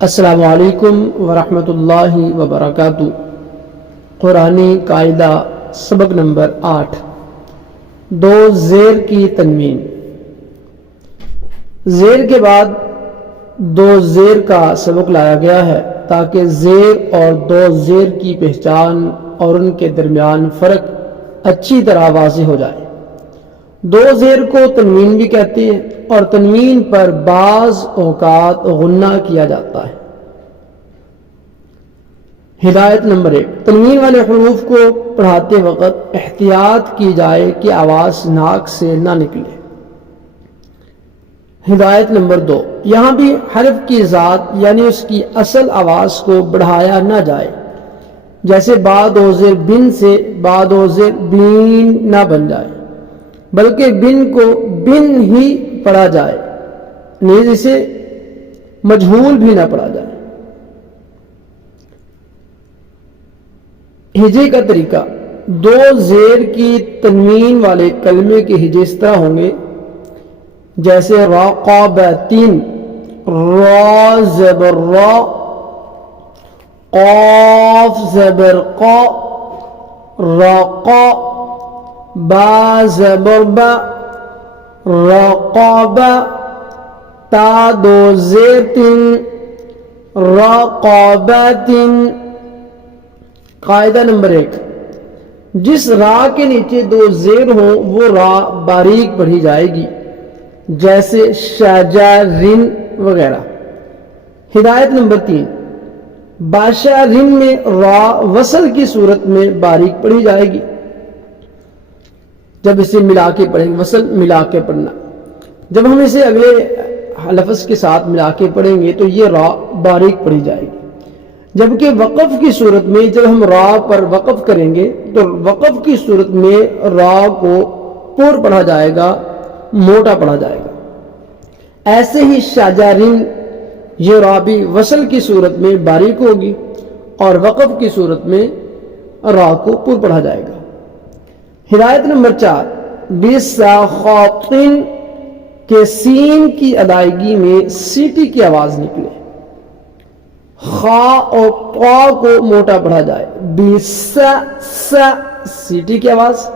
अस्सलामु अलैकुम वरहमतुल्लाहि वबरकातुहू। कुरानी कायदा सबक नंबर 8, दो ज़ेर की तनवीन। ज़ेर के बाद दो ज़ेर का सबक लाया गया है ताकि ज़ेर और दो ज़ेर की पहचान और उनके दरमियान फ़र्क अच्छी तरह वाज़ेह हो जाए। दो ज़ेर को तनवीन भी कहते हैं और तनवीन पर बाज़ औक़ात गुन्ना किया जाता है। हिदायत नंबर 1, तनवीन वाले हुरूफ को पढ़ाते वक़्त एहतियात की जाए कि आवाज़ नाक से ना निकले। हिदायत नंबर 2, यहाँ भी हर्फ की ज़ात यानी उसकी असल आवाज़ को बढ़ाया ना जाए, जैसे बा दो ज़ेर बिन से बा दो ज़ेर बीन ना बन जाए, बल्कि बिन को बिन ही पढ़ा जाए, नीज़ इसे मजहूल भी ना पढ़ा जाए। हिजे का तरीका, दो ज़ेर की तनवीन वाले कलमे के हिजे इस तरह होंगे जैसे राक़ाबतिन, रा ज़बर रा, क़ाफ ज़बर क़ा, राक़ा, बा ज़बर बा, राक़ाबा, ता दो ज़ेर तिन, राक़ाबतिन। कायदा नंबर 1, जिस रा के नीचे दो ज़ेर हो वो रा बारीक पढ़ी जाएगी, जैसे शाजारिन वगैरह। हिदायत नंबर 3, बाशारिन में रा वसल की सूरत में बारीक पढ़ी जाएगी। जब इसे मिला के पढ़ेंगे, वसल मिला के पढ़ना, जब हम इसे अगले लफ्ज़ के साथ मिला के पढ़ेंगे तो ये रा बारीक पढ़ी जाएगी। जबकि वक़फ़ की सूरत में जब हम रा पर वक़फ़ करेंगे तो वक़फ़ की सूरत में रा को पुर पढ़ा जाएगा, मोटा पढ़ा जाएगा। ऐसे ही शाजारिन, ये रा भी वसल की सूरत में बारीक होगी और वक़फ़ की सूरत में रा को पुर पढ़ा जाएगा। हिदायत नंबर 4, बिस्साख़ातिन के सीन की अदायगी में सीटी की आवाज़ निकले, खा और क़ा को मोटा पढ़ा जाए, बिस्सा सा सीटी की आवाज़,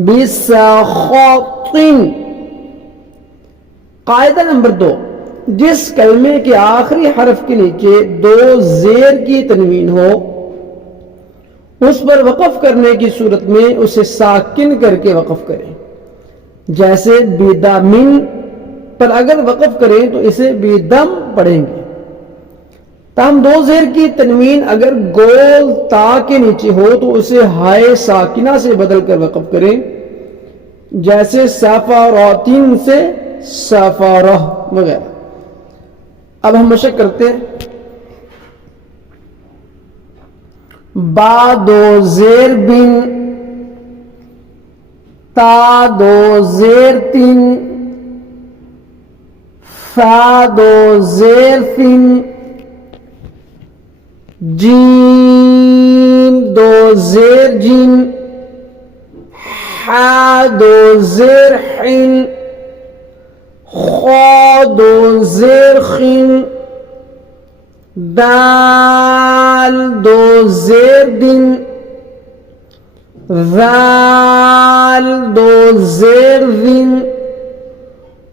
बिस्साख़ातिन। कायदा नंबर 2, जिस कलमे के आखिरी हर्फ के नीचे दो ज़ेर की तनवीन हो उस पर वक़फ़ करने की सूरत में उसे साकिन करके वक़फ़ करें, जैसे बिदामिन पर अगर वक़फ़ करें तो इसे बिदम पढ़ेंगे। ताहम दो ज़ेर की तनवीन अगर गोल ता के नीचे हो तो उसे हाय साकिना से बदल कर वक़फ़ करें, जैसे सफ़ारातिन से सफ़ारह वगैरह। अब हम मशक करते हैं। बा दो ज़ेर बिन, ता दो ज़ेर तिन, फा दो ज़ेर फिन, जीम दो ज़ेर जिन, हा दो ज़ेर हिन, खा दो ज़ेर खिन, दाल दो ज़ेर दिन, ज़ाल दो ज़ेर दिन,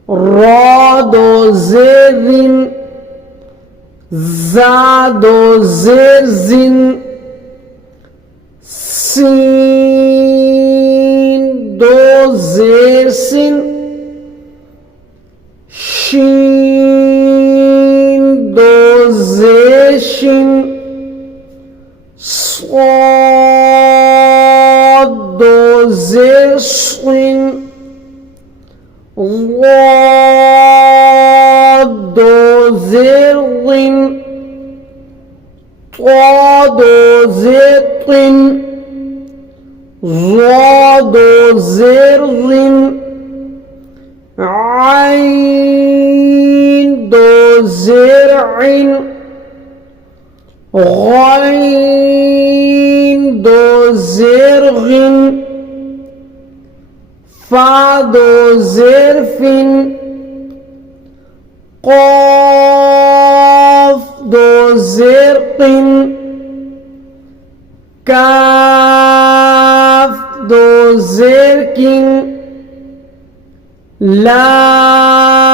रा दो ज़ेर दिन, जा दो ज़ेर जिन, सीन दो ज़ेर सिन, शीन दो ज़ेर शिन, स्वाद दो ज़ेर शिन, वाद दो ज़ेर विन, त्वा दो ज़ेर तिन, ज़ा दो ज़ेर जिन, आइन दो ज़ेर इन, गैन दो ज़ेर गिन, फा दो ज़ेर फिन, क़ाफ زرق كاف دو زرك لام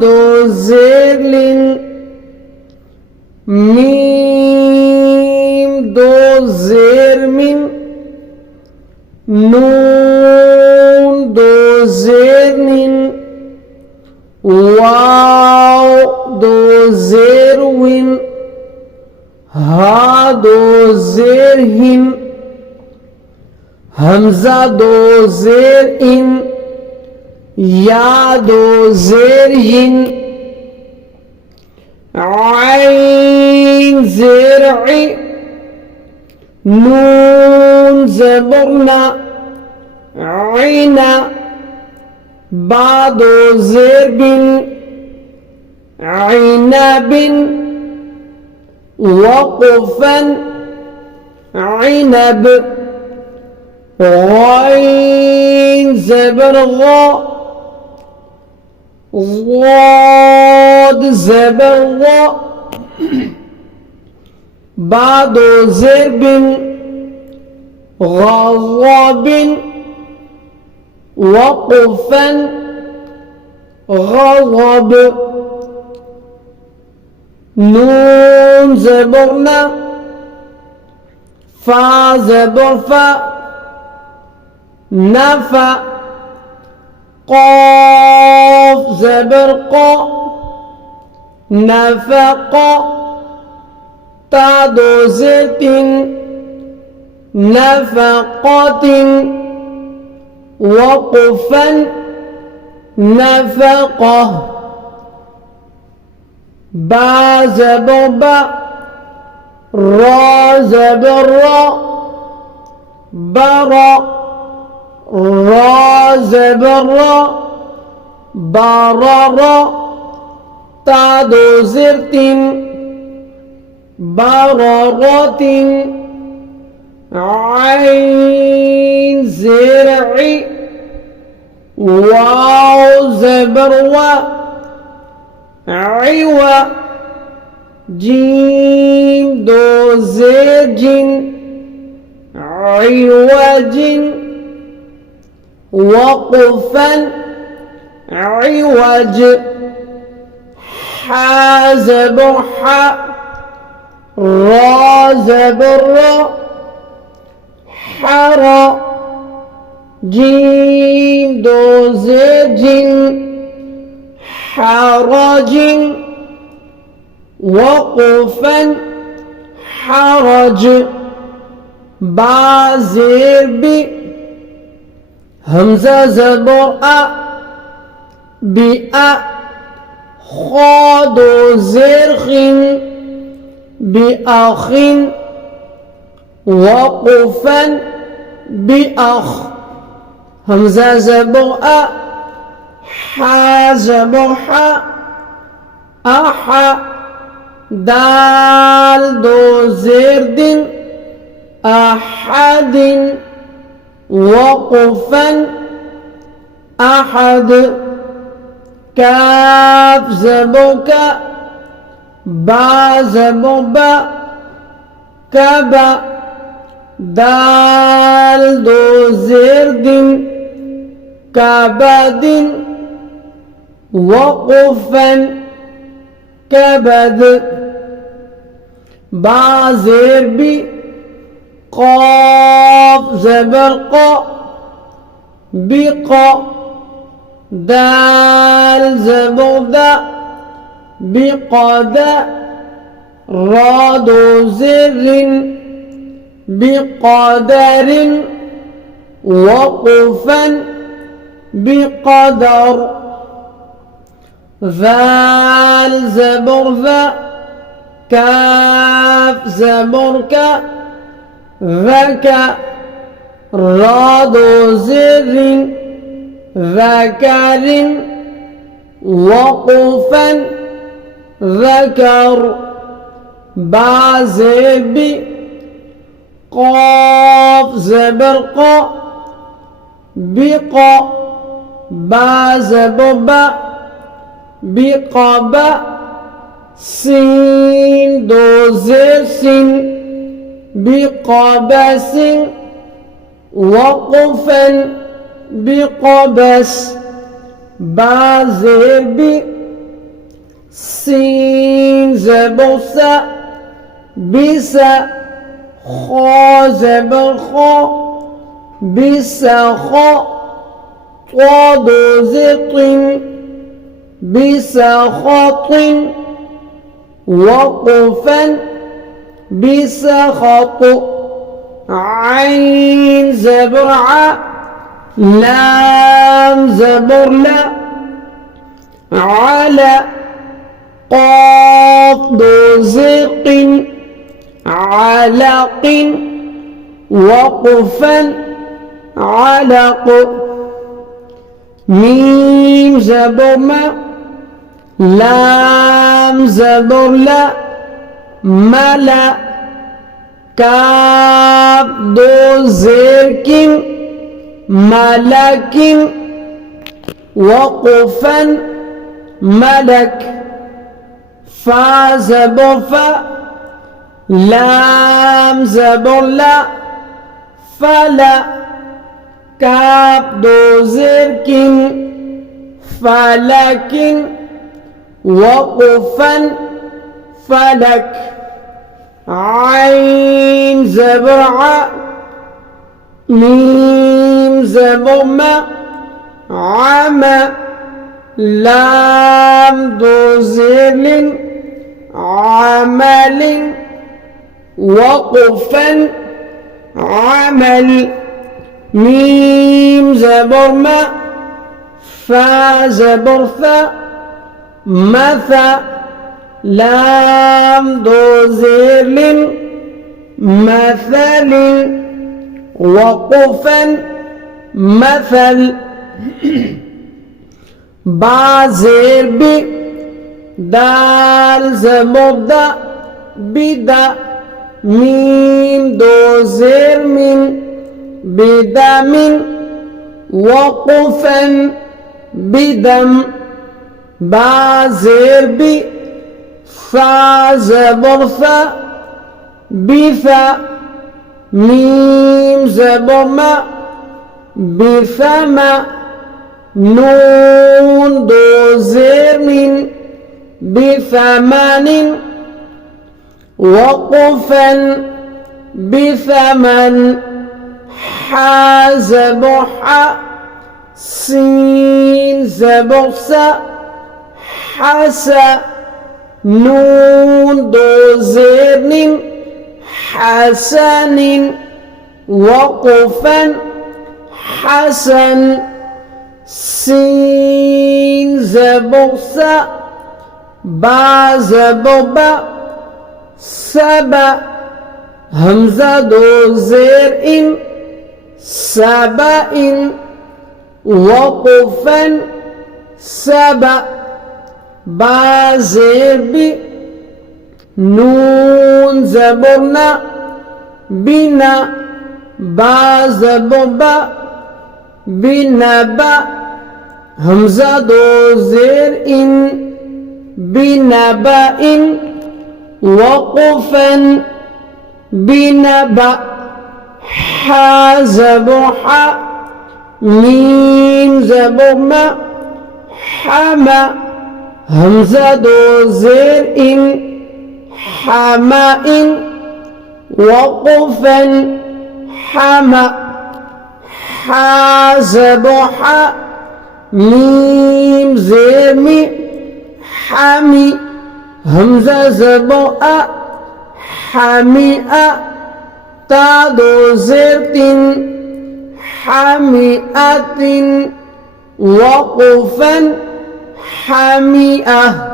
دو زرل ميم دو زرم نون دو زرن واو دو زروين ها دو زرهن همزة دو زرئن يا دو زرهن عين زرع نون زبرنا عنا بعد زرب عنب وقفا عنب غين زبرغا ضاد زبرغا بعد زرب غضب وقفا غضب نون زبرنا فا زبر فا نفا قاف زبر قا نفق تا دو زرق نفقة وقفا نفقة با زبر با را زبر را برا را زبر را برارا تا دو زرق برارات عين زرع واو زبر و عوى جيم دو زرج عوج وقفا عوج حا زبر حا را زبر را حرا جيم دو زرج حرج وقفا حرج با زير بي همزة زبر أ بأ خاد زرخ بأخ وقفا بأخ همزة زبر أ حا زبر حا أحا دال دو زرد أحد وقفا أحد كاف زبك با زبوبا كبا دال دو زرد كبد وقفا كبد با زير بي قاف زبرق بقى دال زبودا بقد راد زر بقدر وقفا بقدر ذال زبر ذا كاف زبرك ذاك راد زر ذكر وقفا ذكر بازب قاف زبرق بقى بازبب بقب سين دو زير سين بقبس وقفا بقبس با زير بي سين زبر سا بسا خا زبر خا بسا خا طا دو زير طين بسخط وقفا بسخط عين زبر ع لام زبر لا على قاف دو زق علق وقفا علق ميم زبر ما لام زبر لا ملا كاف دو زير كين ملك وقفا ملك فا زبر فا لام زبر لا فلا كاف دو زير كين فلك وقفا فلك عين زبر ع ميم زبر ما عمى لام دو زير عمل وقفا عمل ميم زبر ما فا زبر فا مثا لام دو زير مثل وقفا مثل با زير بي دال زبر دا بدا ميم دو زير من بدم وقفا بدم با زير بي فا زبر فا بفا ميم زبر ما بفما نون دو زير من بثمن وقفا بثمن حا زبر حا سين زبر سا حسا نون دو زير حسن وقفا حسن سين زبر سا با زبر با سبا همزة دو زير سبا وقفا سبا با زير بي نون زبرنا بنا با زبر با بنبا همزة دو زير بنبأ وقفا بنبأ حا زبر حا ميم زبر ما حما همزة دو زير حماء وقفا حما حا زبر حا ميم زير مي حمي همزة زبر أ حميئة تا دو زير حميئة وقفا حميئة